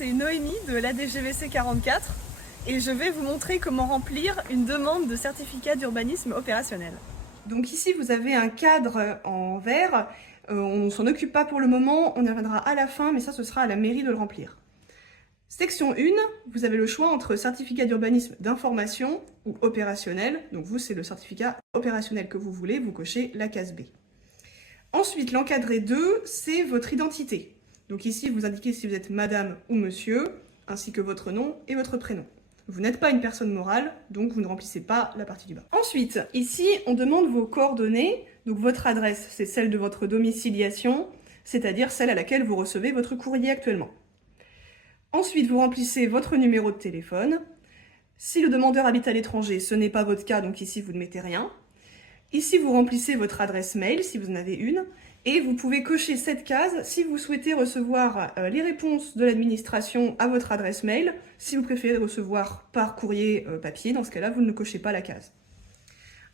c'est Noémie de l'ADGVC 44 et je vais vous montrer comment remplir une demande de certificat d'urbanisme opérationnel. Donc ici vous avez un cadre en vert, on ne s'en occupe pas pour le moment, on y reviendra à la fin, mais ça ce sera à la mairie de le remplir. Section 1, vous avez le choix entre certificat d'urbanisme d'information ou opérationnel, donc vous c'est le certificat opérationnel que vous voulez, vous cochez la case B. Ensuite, l'encadré 2, c'est votre identité. Donc ici, vous indiquez si vous êtes madame ou monsieur, ainsi que votre nom et votre prénom. Vous n'êtes pas une personne morale, donc vous ne remplissez pas la partie du bas. Ensuite, ici, on demande vos coordonnées. Donc votre adresse, c'est celle de votre domiciliation, c'est-à-dire celle à laquelle vous recevez votre courrier actuellement. Ensuite, vous remplissez votre numéro de téléphone. Si le demandeur habite à l'étranger, ce n'est pas votre cas, donc ici, vous ne mettez rien. Ici, vous remplissez votre adresse mail, si vous en avez une, et vous pouvez cocher cette case si vous souhaitez recevoir les réponses de l'administration à votre adresse mail. Si vous préférez recevoir par courrier papier, dans ce cas-là, vous ne cochez pas la case.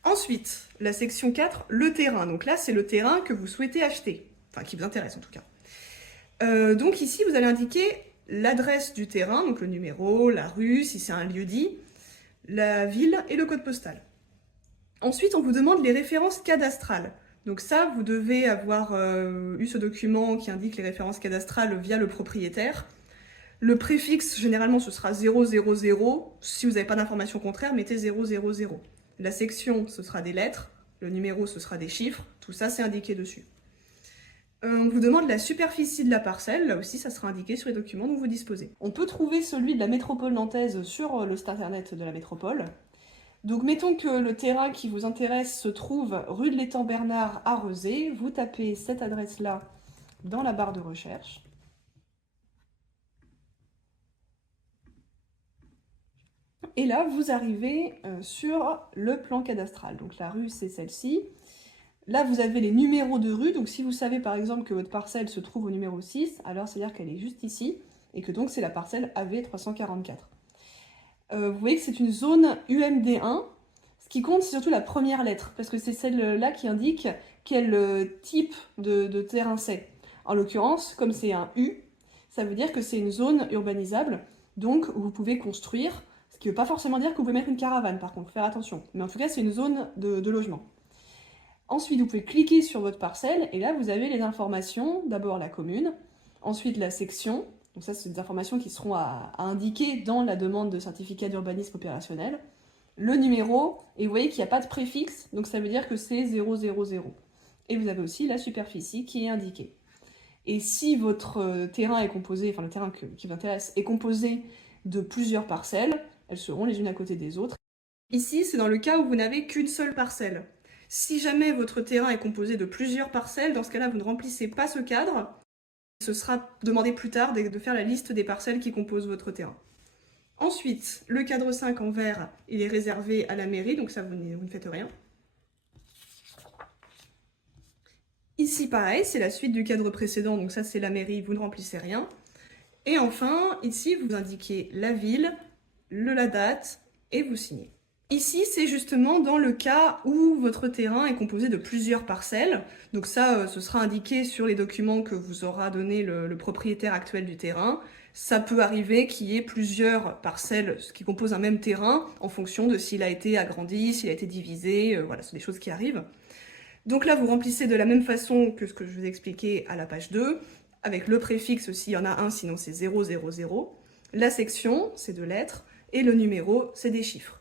Ensuite, la section 4, le terrain. Donc là, c'est le terrain que vous souhaitez acheter, enfin qui vous intéresse en tout cas. Donc ici, vous allez indiquer l'adresse du terrain, donc le numéro, la rue, si c'est un lieu-dit, la ville et le code postal. Ensuite, on vous demande les références cadastrales. Donc ça, vous devez avoir eu ce document qui indique les références cadastrales via le propriétaire. Le préfixe, généralement, ce sera 000. Si vous n'avez pas d'informations contraires, mettez 000. La section, ce sera des lettres. Le numéro, ce sera des chiffres. Tout ça, c'est indiqué dessus. On vous demande la superficie de la parcelle. Là aussi, ça sera indiqué sur les documents dont vous disposez. On peut trouver celui de la métropole nantaise sur le site internet de la métropole. Donc mettons que le terrain qui vous intéresse se trouve rue de l'Étang Bernard à Rezé. Vous tapez cette adresse-là dans la barre de recherche. Et là, vous arrivez sur le plan cadastral. Donc la rue, c'est celle-ci. Là, vous avez les numéros de rue. Donc si vous savez par exemple que votre parcelle se trouve au numéro 6, alors c'est-à-dire qu'elle est juste ici, et que donc c'est la parcelle AV 344. Vous voyez que c'est une zone UMD1. Ce qui compte, c'est surtout la première lettre, parce que c'est celle-là qui indique quel type de terrain c'est. En l'occurrence, comme c'est un U, ça veut dire que c'est une zone urbanisable, donc où vous pouvez construire, ce qui ne veut pas forcément dire que vous pouvez mettre une caravane, par contre, faut faire attention. Mais en tout cas, c'est une zone de logement. Ensuite, vous pouvez cliquer sur votre parcelle, et là, vous avez les informations, d'abord la commune, ensuite la section. Donc ça, c'est des informations qui seront à indiquer dans la demande de certificat d'urbanisme opérationnel. Le numéro, et vous voyez qu'il n'y a pas de préfixe, donc ça veut dire que c'est 000. Et vous avez aussi la superficie qui est indiquée. Et si votre terrain est composé, enfin le terrain qui vous intéresse, est composé de plusieurs parcelles, elles seront les unes à côté des autres. Ici, c'est dans le cas où vous n'avez qu'une seule parcelle. Si jamais votre terrain est composé de plusieurs parcelles, dans ce cas-là, vous ne remplissez pas ce cadre. Ce sera demandé plus tard de faire la liste des parcelles qui composent votre terrain. Ensuite, le cadre 5 en vert, il est réservé à la mairie, donc ça, vous ne faites rien. Ici, pareil, c'est la suite du cadre précédent, donc ça, c'est la mairie, vous ne remplissez rien. Et enfin, ici, vous indiquez la ville, la date, et vous signez. Ici, c'est justement dans le cas où votre terrain est composé de plusieurs parcelles. Donc ça, ce sera indiqué sur les documents que vous aura donné le propriétaire actuel du terrain. Ça peut arriver qu'il y ait plusieurs parcelles qui composent un même terrain en fonction de s'il a été agrandi, s'il a été divisé, voilà, c'est des choses qui arrivent. Donc là, vous remplissez de la même façon que ce que je vous ai expliqué à la page 2, avec le préfixe s'il y en a un, sinon c'est 000. La section, c'est de lettres, et le numéro, c'est des chiffres.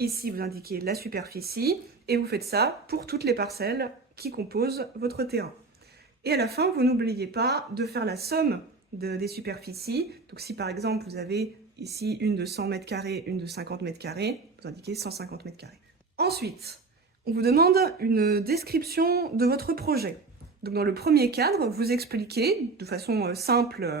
Ici, vous indiquez la superficie, et vous faites ça pour toutes les parcelles qui composent votre terrain. Et à la fin, vous n'oubliez pas de faire la somme des superficies. Donc si par exemple, vous avez ici une de 100 m², une de 50 m², vous indiquez 150 m². Ensuite, on vous demande une description de votre projet. Donc dans le premier cadre, vous expliquez de façon simple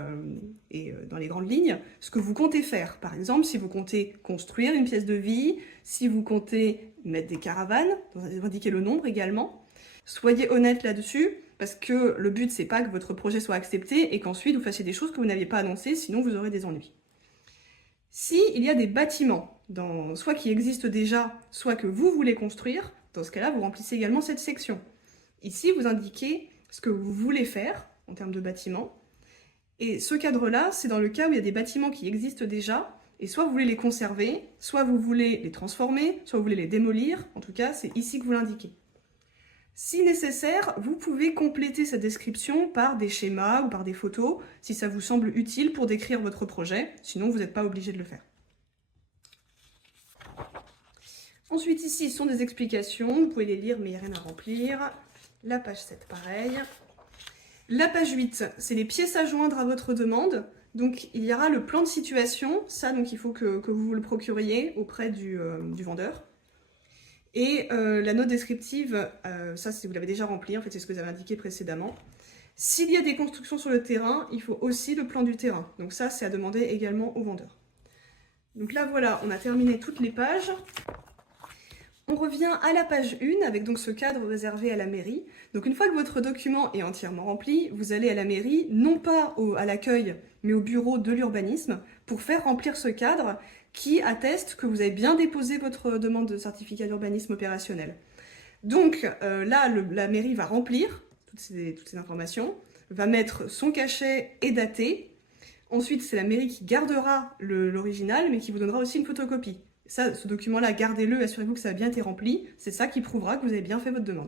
et dans les grandes lignes ce que vous comptez faire. Par exemple, si vous comptez construire une pièce de vie, si vous comptez mettre des caravanes, vous indiquez le nombre également. Soyez honnête là-dessus, parce que le but, c'est pas que votre projet soit accepté et qu'ensuite vous fassiez des choses que vous n'aviez pas annoncées, sinon vous aurez des ennuis. S'il y a des bâtiments, soit qui existent déjà, soit que vous voulez construire, dans ce cas-là, vous remplissez également cette section. Ici, vous indiquez ce que vous voulez faire en termes de bâtiment Et ce cadre-là, c'est dans le cas où il y a des bâtiments qui existent déjà, et soit vous voulez les conserver, soit vous voulez les transformer, soit vous voulez les démolir. En tout cas, c'est ici que vous l'indiquez. Si nécessaire, vous pouvez compléter cette description par des schémas ou par des photos, si ça vous semble utile pour décrire votre projet, sinon vous n'êtes pas obligé de le faire. Ensuite, ici sont des explications, vous pouvez les lire mais il n'y a rien à remplir. La page 7, pareil. La page 8, c'est les pièces à joindre à votre demande. Donc il y aura le plan de situation, ça donc il faut que vous le procuriez auprès du vendeur. Et la note descriptive, ça vous l'avez déjà rempli, en fait c'est ce que vous avez indiqué précédemment. S'il y a des constructions sur le terrain, il faut aussi le plan du terrain. Donc ça c'est à demander également au vendeur. Donc là voilà, on a terminé toutes les pages. On revient à la page 1 avec donc ce cadre réservé à la mairie. Donc une fois que votre document est entièrement rempli, vous allez à la mairie, non pas à l'accueil, mais au bureau de l'urbanisme, pour faire remplir ce cadre qui atteste que vous avez bien déposé votre demande de certificat d'urbanisme opérationnel. Donc là, la mairie va remplir toutes ces informations, va mettre son cachet et dater. Ensuite, c'est la mairie qui gardera l'original, mais qui vous donnera aussi une photocopie. Ça, ce document-là, gardez-le, assurez-vous que ça a bien été rempli. C'est ça qui prouvera que vous avez bien fait votre demande.